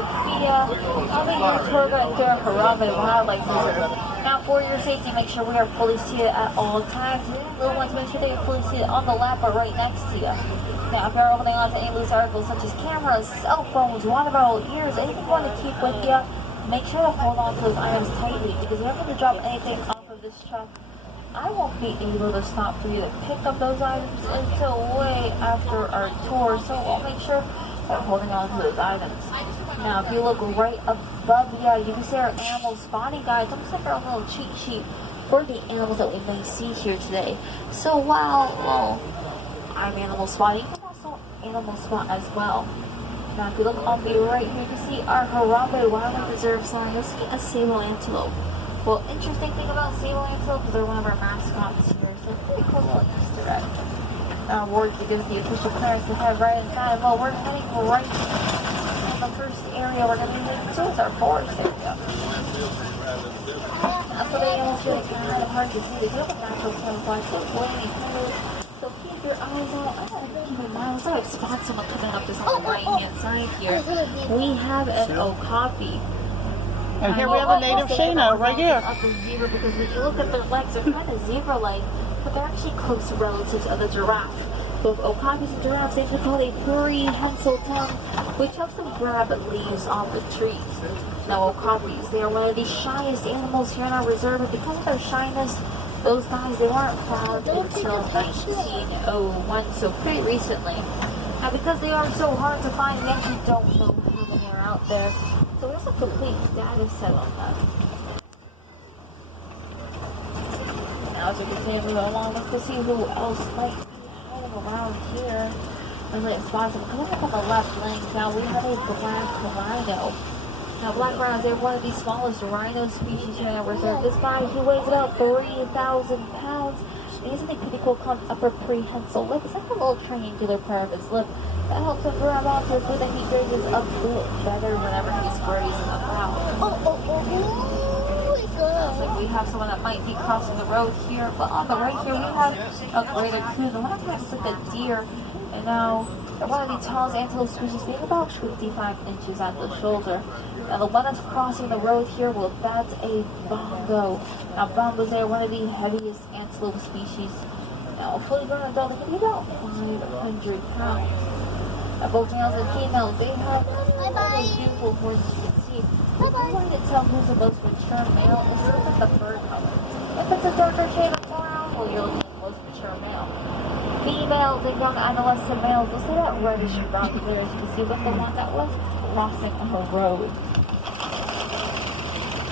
Sophia. I'll be your tour guide through our Harambe Wildlife Reserve. Now, for your safety, make sure we are fully seated at all times. We'll want to make sure they are fully seated on the lap or right next to you. Now, if you're holding on to any loose articles such as cameras, cell phones, water bottle, ears, anything you want to keep with you, make sure to hold on to those items tightly, because if you're going to drop anything off of this truck, I won't be able to stop for you to pick up those items until way after our tour, so I'll make sure we're holding on to those items. Now, if you look right above you, you can see our animal spotting guides, almost like our little cheat sheet for the animals that we may see here today. So while I'm animal spotting, you can also animal spot as well. Now, if you look on the right here, you can see our Harambe Wildlife Reserve sign. You'll see a sable antelope. Well, interesting thing about sable antelope is they're one of our mascots here, so pretty cool little Easter egg. Awards that gives the official clearance to have right inside. Well, we're heading right in the first area we're going to be heading to is our forest area. So the animals really kind of hard to see. They do have a natural camouflage, so blaming colors. So keep your eyes out and keep in mind, so I've spotted someone coming up this on the right hand side here. We have an okapi. And here we have a native Shana right here. Of the zebra, because when you look at their legs, they're kind of zebra-like, but they're actually close relatives of the giraffe. Both okapis and giraffes, they call a prehensile tongue, which helps them grab leaves off the trees. Now, okapis, they are one of the shyest animals here in our reserve, and because of their shyness, those guys, they weren't found until 1901, so pretty recently. Now, because they are so hard to find, we actually don't know how many are out there. So there's a complete data set on that. Now, as you can see, moving along, let's see who else might be hiding around here. And let's spot them coming up on the left lane. Now, we have a black rhino. Now, black rhinos, they're one of the smallest rhino species here in the reserve. This guy, he weighs about 3,000 pounds. And he's in a pretty cool upper prehensile lip. It's like a little triangular part of his lip. That helps him grab onto his food and he grazes a bit better whenever he's grazing about. Like we have someone that might be crossing the road here, but on the right here we have a greater coon. The one that looks like a deer, and now they're one of the tallest antelope species, being about 55 inches at the shoulder. Now the one that's crossing the road here, well, that's a bongo. Now bongos are one of the heaviest antelope species. Now a fully grown adult, they can be about 500 pounds. Now both males and females, they have those beautiful horns you can see. The way to tell who's the most mature male is to look at the fur color. If it's a darker shade of brown, well, you're looking at the most mature male. Females and young adolescent males, they'll see that reddish brown clear, as you can see with the one that was crossing on the road.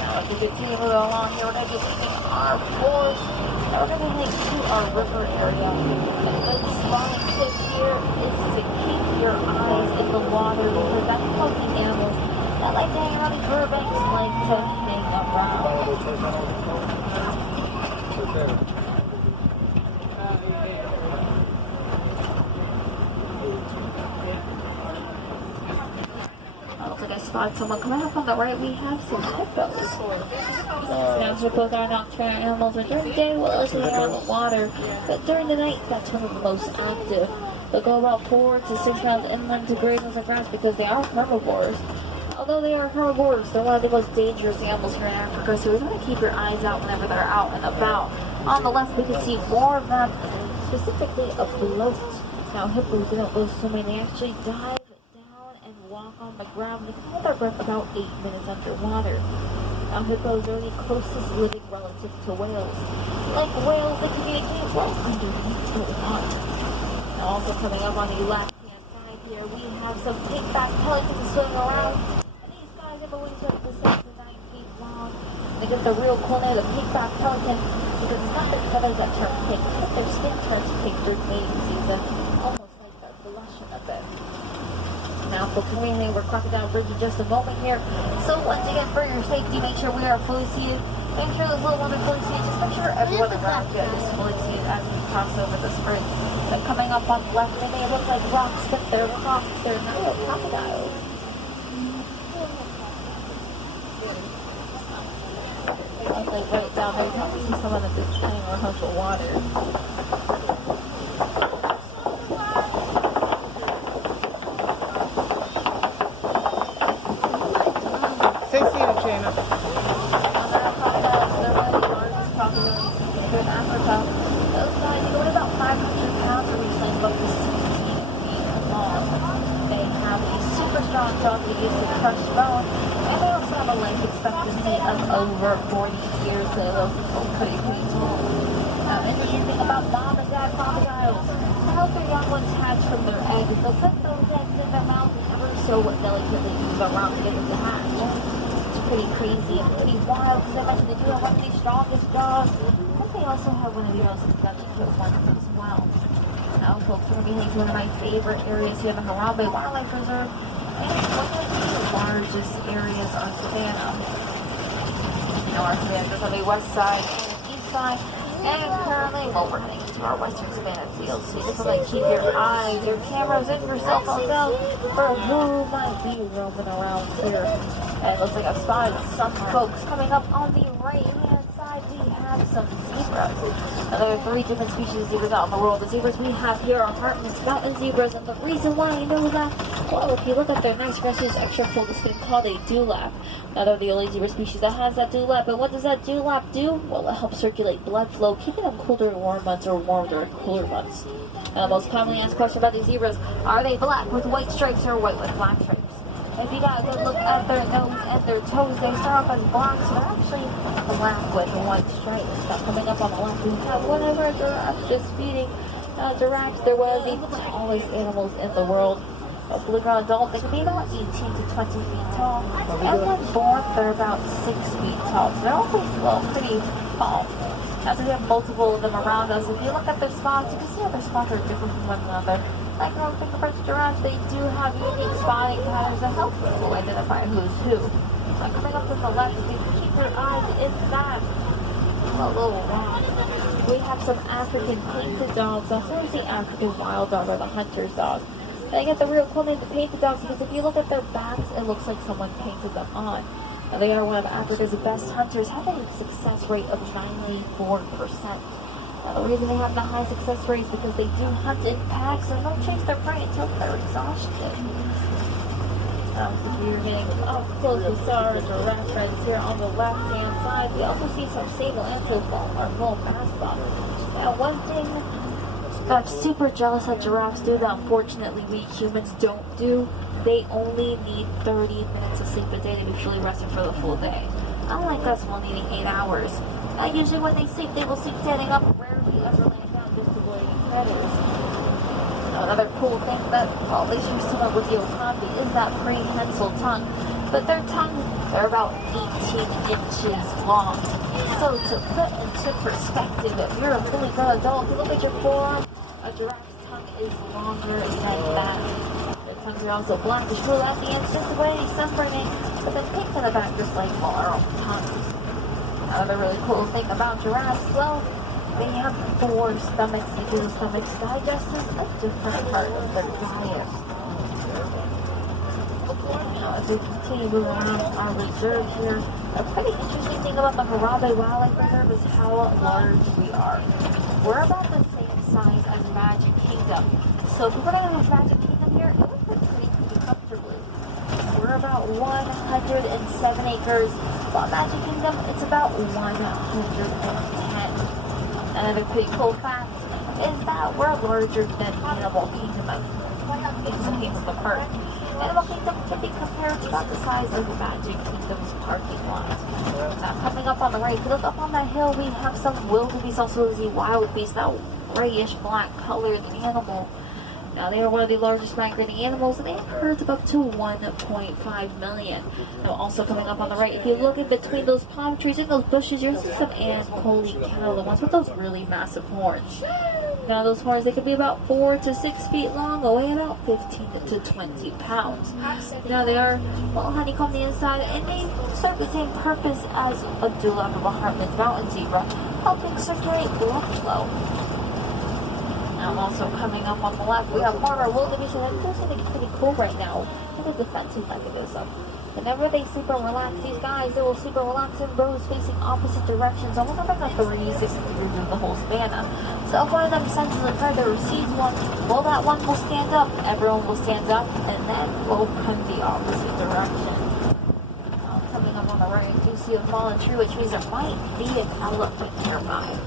Now, as you can see, moving along here, we're going to be leaving our forest. Now, we're going to head to our river area. And a good spotting tip here is to keep your eyes in the water, because that's how the animals that like to hang around the riverbanks like to hang around. Looks like I spotted someone coming up on the right. We have some hippos. Now, hippos are nocturnal animals, and during the day, well, they are on the water, but during the night, that's when they're the most active. They'll go about 4 to 6 miles inland to graze on some grass because they are herbivores. Although they are herbivores, they're one of the most dangerous animals here in Africa, so we want to keep your eyes out whenever they're out and about. On the left, we can see more of them, specifically a float. Now, hippos, they don't go swimming, they actually dive down and walk on the ground. They can hold their breath about 8 minutes underwater. Now, hippos are the closest living relative to whales. Like whales, they communicate well underneath the water. Now, also coming up on the left-hand side here, we have some pink-backed pelicans swimming around. They have a wingspan of 7 to 9 feet long. They get the real cool name, the pink-backed pelican, because it's not their feathers that turn pink, but their skin turns pink during mating season, almost like they're blushing a bit. Now, before we hang over Crocodile Bridge in just a moment here, so once again, for your safety, make sure we are fully seated. Make sure those little ones are fully seated. Just make sure everyone around you is fully seated as we cross over this bridge. And coming up on the left, they may look like rocks, but they're rocks. They're not crocodiles. Like right down there, you can see someone that is playing or hunk of water. They're one of the largest crocodiles in Africa. Those guys, they weigh about 500 pounds and reach like up to 16 feet long. They have a super strong jaw they use to crush bone, and they also have a life expectancy of over 40 years, so those are pretty cool. Interesting thing about mom and dad crocodiles, to help their young ones hatch from their eggs, they'll put those eggs in their mouth and ever so delicately move around to get them to hatch. It's pretty crazy and pretty wild, because I mentioned they do have one of the strongest jaws, but they also have one of the most delicate ones as well. Now, folks, we're going to be heading to one of my favorite areas here, the Harambe Wildlife Reserve, and one of the largest areas on Savannah. Our Savannah is on the west side and the east side. And currently, well, we're heading into our western Savannah field, so you just want to keep your eyes, your cameras, and your cell phones out for who might be roaming around here. And it looks like I've spotted some folks coming up on the right-hand side. We have some zebras. Now, there are 3 different species of zebras out in the world. The zebras we have here are Hartman's mountain zebras, and the reason why I know that, well, if you look at their nice restless extra full skin called a dewlap. Now, they're the only zebra species that has that dewlap, and what does that dewlap do? Well, it helps circulate blood flow, keeping them cool during warm months or warm during cooler months. Now, the most commonly asked question about these zebras, are they black with white stripes or white with black stripes? If you got a good look at their nose and their toes, they start off as black, so they're actually black with white stripes. Now, coming up on the left, we have one of our giraffes just feeding. Giraffes, they're one of the tallest animals in the world. A blue-ground adult, they can be about 18 to 20 feet tall. And when born, they're about 6 feet tall. So they're all pretty tall. Now, so we have multiple of them around us. If you look at their spots, you can see how their spots are different from one another. Like when we think about giraffes, they do have unique spotting patterns that help people identify who's who. Now, coming up from the left, if you can keep your eyes in that little rock, we have some African painted dogs. Also, known as the African wild dog or the hunter's dog. They get the real cool name, the painted dogs, because if you look at their backs, it looks like someone painted them on. Now, they are one of Africa's best hunters, having a success rate of 94%. Now, the reason they have the high success rate is because they do hunt in packs and don't chase their prey until they're exhausted. If you're getting up close, we saw our giraffe friends here on the left-hand side. We also see some sable antelope, our full mascot. Now, one thing I'm super jealous that giraffes do that unfortunately we humans don't do. They only need 30 minutes of sleep a day to be fully rested for the full day. Unlike us, we're needing 8 hours. Usually when they sleep, they will sleep standing up, rarely ever laying down, just avoiding predators. Another cool thing that, well, they share similar with the okapi is that prehensile tongue. But their tongue, they're about 18 inches long. So to put into perspective, if you're a fully grown adult, if you look at your forearm, a giraffe's tongue is longer than that. Their tongues are also blackish blue at the ends, just avoiding sunburning, but then pink in the back, just like our own tongues. Another really cool thing about giraffes, well, they have 4 stomachs because the stomachs digest a different part of their diet. Now, as we continue moving around our reserve here, a pretty interesting thing about the Harambe Wildlife Reserve is how large we are. We're about the same size as Magic Kingdom. So if we were going to have Magic Kingdom here, it would fit pretty comfortably. We're about 107 acres, while Magic Kingdom, it's about 110. Another pretty cool fact is that we're larger than Animal Kingdom. It's a piece of the park. Animal Kingdom can be compared to about the size of Magic Kingdom's parking lot. Now, coming up on the right, if you look up on that hill, we have some wildebeest, also the wild beast, that grayish black colored animal. Now, they are one of the largest migrating animals, and they have herds of up to 1.5 million. Now, also coming up on the right, if you look in between those palm trees and those bushes, you'll see some Ankole cattle, the ones with those really massive horns. Now, those horns, they can be about 4 to 6 feet long, weigh about 15 to 20 pounds. Now, they are, well, honeycombed the inside, and they serve the same purpose as a dewlap of a Hartman's mountain zebra, helping circulate blood flow. Now, also coming up on the left, we have more of our wildebeest, and they're doing something pretty cool right now. Look at the defensive mechanism. Whenever they sleep or relax, these guys, they will sleep or relax in rows facing opposite directions, almost like a 360 degree of the whole savannah. So if one of them senses a predator or sees one, well, that one will stand up, everyone will stand up, and then both come the opposite direction. Coming up on on the right, I do see a fallen tree, which means there might be an elephant nearby.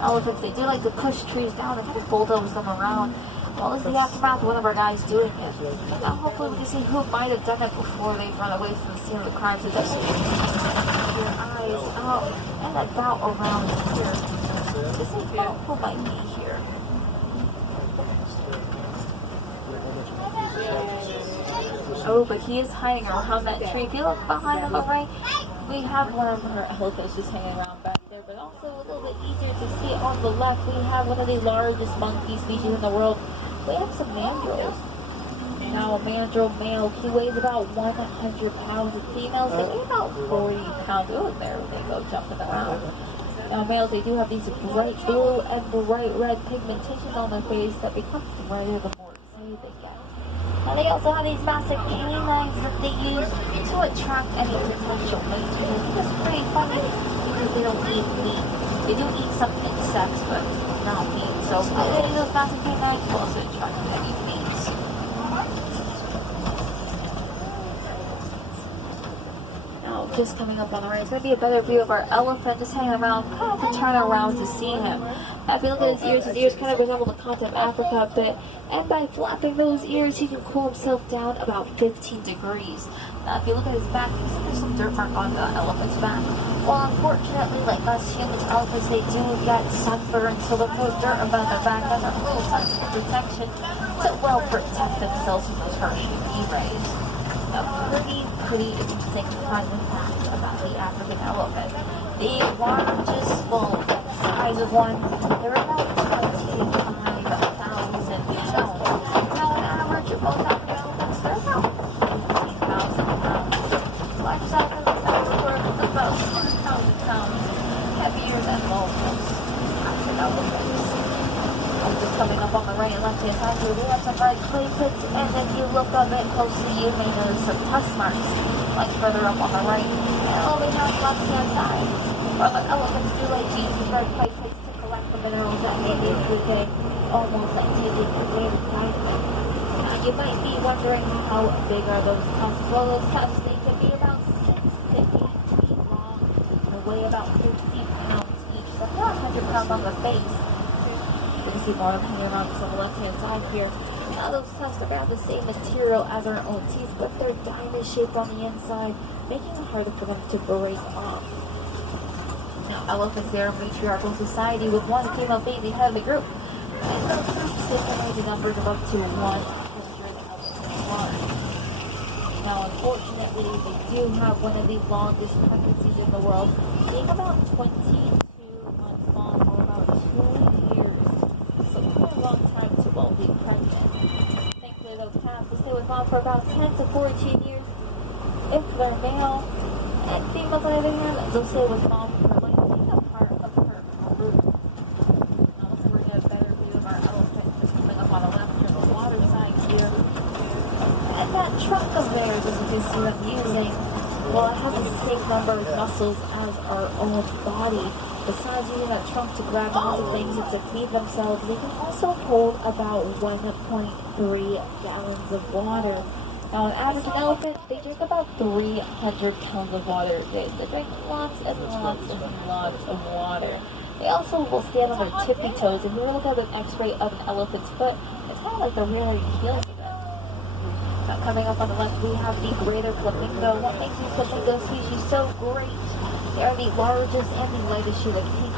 Elephants, they do like to push trees down and kind of bulldoze them around. Well, this is the aftermath of one of our guys doing it. Now, hopefully we can see who might have done it before they run away from the scene of the crime. So just keep your eyes out and about around here. Just think about who might be here. Oh, but he is hiding around that tree. If you look behind him, alright, we have one of our elephants just hanging around back there, but also a little bit easier to see on the left, we have one of the largest monkey species in the world. We have some mandrills. Now, a mandrill male, he weighs about 100 pounds, and females, they weigh about 40 pounds. Oh, there they go, jumping around. Now, males, they do have these bright blue and bright red pigmentation on their face that becomes brighter the more excited they get. Now, they also have these massive canines that they use to attract any potential mates. It's pretty funny because they don't eat meat. They do eat some insects, but not meat. So, those massive canines will also attract any mates. Now, just coming up on the right, it's going to be a better view of our elephant just hanging around, kind of turn around to see him. Now, if you look at his ears kind of resemble the continent of Africa a bit, and by flapping those ears, he can cool himself down about 15 degrees. Now, if you look at his back, you see there's some dirt mark on the elephant's back. Well, unfortunately, like us human elephants, they do get sunburned, so they put dirt about their back as a little sense of protection to well protect themselves from those harsh UV rays. A pretty interesting fun fact about the African elephant. The largest, well, size of one, they're about 25,000 pounds. Now, on average, most African elephants, they're about 15,000 pounds. The largest African elephant is about 6,000 pounds, heavier than most African elephants. Just coming up on the right and left hand side here, we have some red clay pits, and if you look a bit closely, you may notice some tusk marks, like further up on the right, and all we have left hand side. Well, the elephants do like these red clay pits to collect the minerals that they need to get almost like taking away the vitamin. Now, you might be wondering how big are those tusks? Well, those tusks, they can be about 6 to 8 feet long, and weigh about 50 pounds each, so about 100 pounds on the face. You can see more of them hanging around on the left-hand side here. Now those tusks are have the same material as our own teeth, but they're diamond-shaped on the inside, making it harder for them to break off. Now, elephants, they're a matriarchal society with one female baby head of the group, and those groups typically the numbers of up to 101. Now, unfortunately, they do have one of the longest pregnancies in the world, being about 22 months long, or about 2 years. So quite a long time to well be pregnant. Thankfully, those calves will stay with mom for about 10 to 14 years if they're male. And females, on the other hand, they'll stay with mom for like a part of her group. Now, so we're going to get a better view of our elephant just coming up on the left here, the water side here. And that trunk of theirs, as you can see them using, well, it has the same number of muscles as our own body. Besides using that trunk to grab onto things and to feed themselves, they can also hold about 1.3 gallons of water. Now, an African elephant, they drink about 300 tons of water a day. They drink lots and lots and lots of water. They also will stand on their tippy toes. If you look at an x-ray of an elephant's foot, it's kind of like they're wearing heels to them. Now, coming up on the left, we have the greater flamingo. What makes the flamingo species so great? They are the largest and the lightest shade of pink.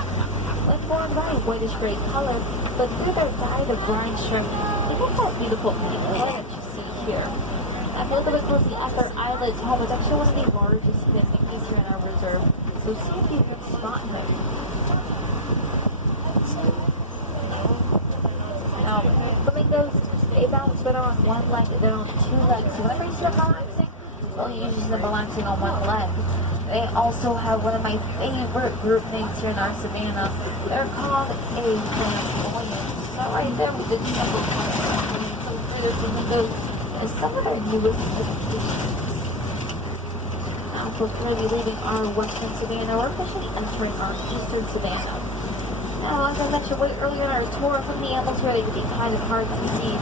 When born by a whitish-gray color, but through their dyed of brine shrimp, they get that beautiful pink color that you see here. Now, if you look a bit closely at their eyelids, home is actually one of the largest flamingos here in our reserve. So see if you can spot him. Now, flamingos, they bounce better on one leg than on 2 legs. So whenever you see them relaxing, well, you usually see them relaxing on one leg. They also have one of my favorite group names here in our savannah. They're called a flamboyant. So right there we did some of the flamingos as some of their newest species. Now we're going to be leaving our western savannah. We're officially entering our eastern savannah. Now, as I mentioned way earlier in our tour from the animals here, they can be kind of hard to see.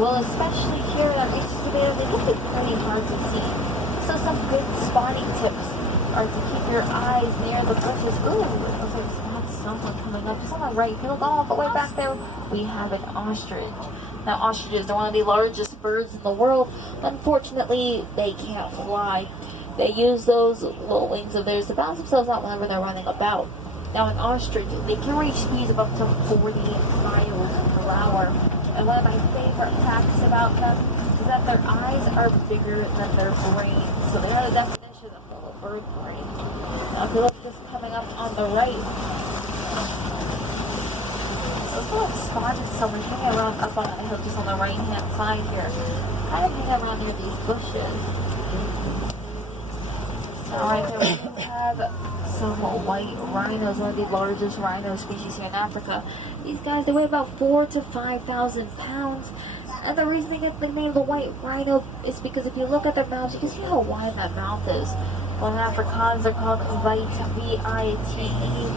Well, especially here in our eastern savannah, they can be pretty hard to see. So some good spotting tips. are to keep your eyes near the bushes. Ooh, it looks like spot someone coming up. Just on the right, if you look all the way back there, we have an ostrich. Now, ostriches are one of the largest birds in the world. Unfortunately, they can't fly. They use those little wings of theirs to balance themselves out whenever they're running about. Now, an ostrich, they can reach speeds of up to 40 miles per hour. And one of my favorite facts about them is that their eyes are bigger than their brains. So they are the definition of a little bird brain. Now, if you look just coming up on the right, those little spotted someone hanging around up on the hill just on the right-hand side here. Kind of hanging around near these bushes. Now, right there, we do have some white rhinos, one of the largest rhino species here in Africa. These guys, they weigh about 4,000 to 5,000 pounds. And the reason they get the name the white rhino is because if you look at their mouths, you can see how wide that mouth is. Well, in Afrikaans, they're called vite, V-I-T-E.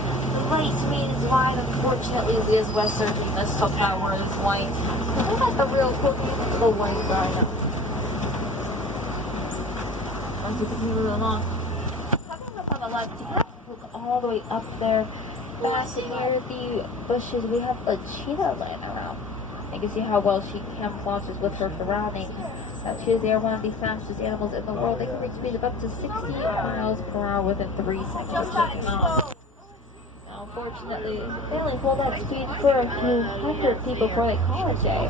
Vite means wide. Unfortunately, we as Westerners, we mistook that word as white. But they're not the real cool name, the white rhino. As you can see, moving along. On the left, you have to look all the way up there. Back near the bushes, we have a cheetah laying around. You can see how well she camouflages with her surroundings. Now, cheetahs, they are one of the fastest animals in the world. They can reach speeds of up to 60 miles per hour within 3 seconds of taking off. Now, unfortunately, they only hold that speed for a few hundred feet before they call it day.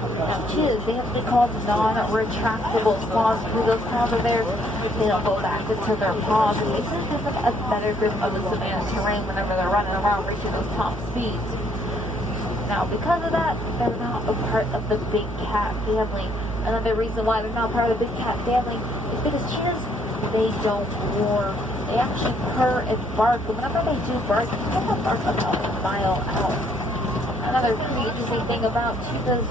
Now, cheetahs, they have to be called non-retractable claws because those claws are there. They don't go back into their paws. And it just gives them a better grip of the savanna terrain whenever they're running around reaching those top speeds. Now, because of that, they're not a part of the big cat family. Another reason why they're not part of the big cat family is because cheetahs, they don't roar. They actually purr and bark. And whenever they do bark, they can bark about a mile out. Another pretty interesting thing about cheetahs,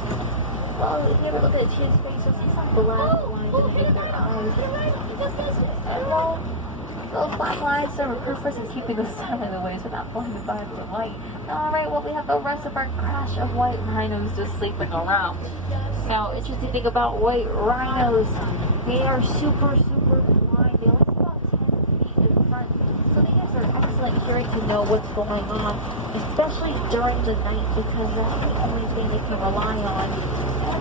well, if you ever look at a cheetah's face, you'll see some black lines underneath their eyes. And well, those black lines serve a purpose of keeping the sun in the way so not blinded by the light. Alright, well, we have the rest of our crash of white rhinos just sleeping around. Now, interesting thing about white rhinos, they are super blind. They only see about 10 feet in front. So they have their excellent hearing to know what's going on, especially during the night, because that's the only thing they can rely on.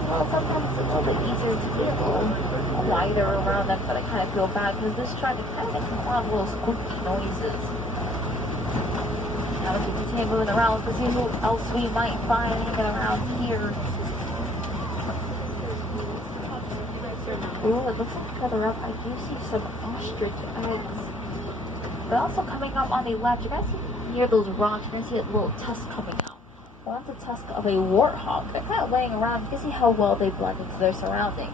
Well, sometimes it's a little bit easier to be a little quieter around them, but I kind of feel bad because this truck is kind of making a lot of little squeaky noises. Now, as we continue moving around, let's see who else we might find hanging around here. Ooh, it looks like further up, I do see some ostrich eggs. But also coming up on the left, you guys see near those rocks, you guys see a little tusk coming out. Well, that's a tusk of a warthog. They're kind of laying around. You can see how well they blend into their surroundings.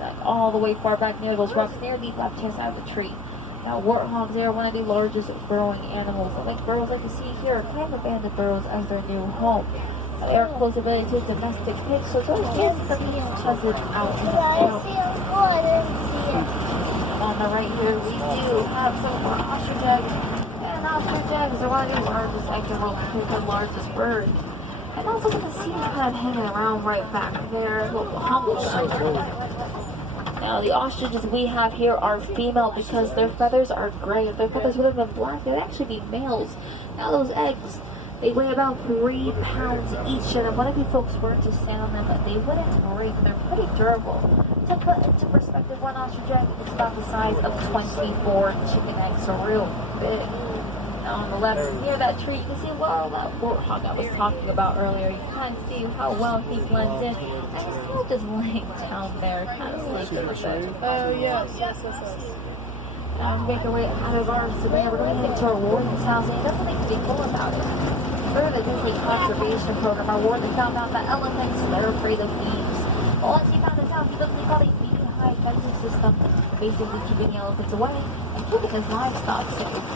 Like all the way far back near those rocks, near the left-hand side of the tree. Now, warthogs, they are one of the largest burrowing animals. And like burrows like you see here, kind of abandoned burrows as their new home. Now, they are closely related to domestic pigs, so it's always good for being present out in the field. On the right here, we do have some more ostrich eggs. And ostrich eggs are one of the largest eggs in the world, because they're the largest bird. And also with the sea kind of hanging around right back there, a little humble. Now the ostriches we have here are female because their feathers are gray. If their feathers would have been black, they'd actually be males. Now those eggs, they weigh about 3 pounds each, and what if you folks were to stand on them, they wouldn't break. They're pretty durable. To put into perspective, one ostrich egg is about the size of 24 chicken eggs, so real big. On the left near that tree, you can see, well, that warthog I was talking about earlier. You can kind of see how well he blends in. And he's kind of just laying down there, kind of sleeping a bit. Oh, yes. Now, we make our way out of our savanna. We're going to head to our warden's house, and there's nothing pretty cool about it. Through the Disney conservation program, our warden found out that elephants, they're afraid of thieves. Well, once he found this out, he built what he called a beacon-high fencing system, basically keeping the elephants away and keeping his livestock safe.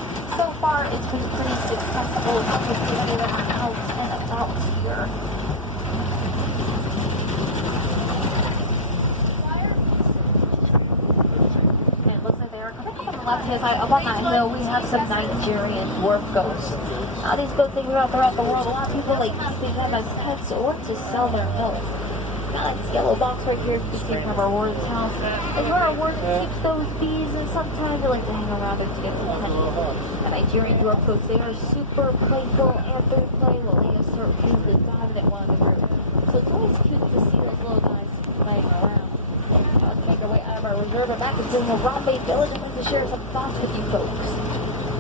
So far, it's been pretty successful. It's like many of them are out and about here. And it looks like they are coming up on the left-hand side. Up on that hill, we have some Nigerian dwarf goats. Now, these goats, they are out throughout the world. A lot of people like keeping them as pets or to sell their milk. Got this yellow box right here, you can see from our warden's house. It's where our warden keeps those bees, and sometimes they like to hang around there to get some honey. The Nigerian dwarf they are super playful, and they play will lead us to repeatedly diving at one of the group. So it's always cute to see those little guys playing around. Let's make our way out of our reserve and back into the Harambe village and to share some thoughts with you folks.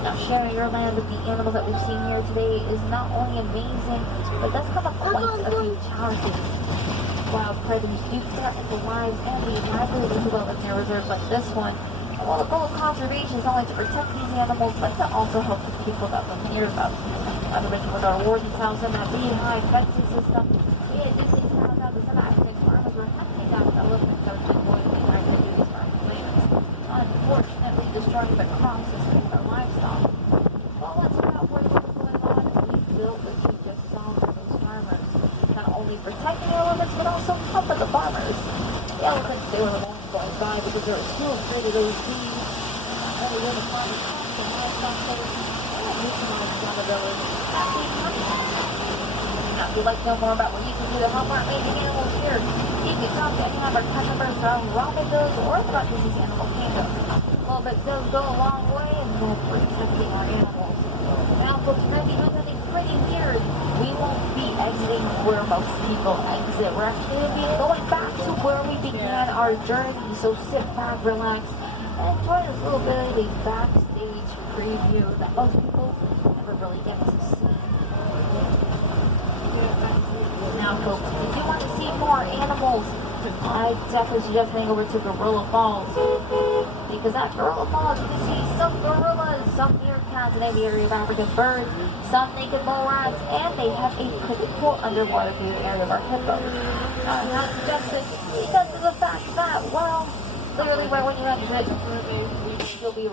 Now, sharing your land with the animals that we've seen here today is not only amazing, but does come at quite a few challenges. Wild predators do threaten the lives and the livelihoods of people in reserves like this one. And while the goal of conservation is not only to protect these animals, but to also help the people that live near them. As I mentioned with our warden's house and that beehive fencing system, we had these things found out that some African farmers were hunting down elephants that were going to try to do these farming lands, unfortunately destroying the crops as well as our livestock. Well, let's find out what is going on as we built what you just saw for those farmers. Not only protecting the elephants, but also helping the farmers. The elephants, they were the ones going by because they were so afraid of those bees. Not only were the farmers the livestock safe, and neutralized down the village. Now, if you'd like to know more about what you can do to help our amazing animals here, you can talk to any of our customers from Harambe Village or throughout Disney's Animal Kingdom. Well, but does go a long way in protecting our animals. Now, folks, we're going to be doing something pretty weird. We won't be exiting where most people exit. We're actually going to be going back to where we began our journey. So sit back, relax, and enjoy this little bit of a backstage preview that most people never really get to see. Now, folks, if you do want to see more animals, I definitely suggest heading over to Gorilla Falls. Because at Gorilla Falls, you can see some gorillas, some meerkats, and every area of African birds, some naked mole rats, and they have a pretty cool underwater view area of our hippos. Now, I suggest this because of the fact that, well, clearly right when you exit, you'll be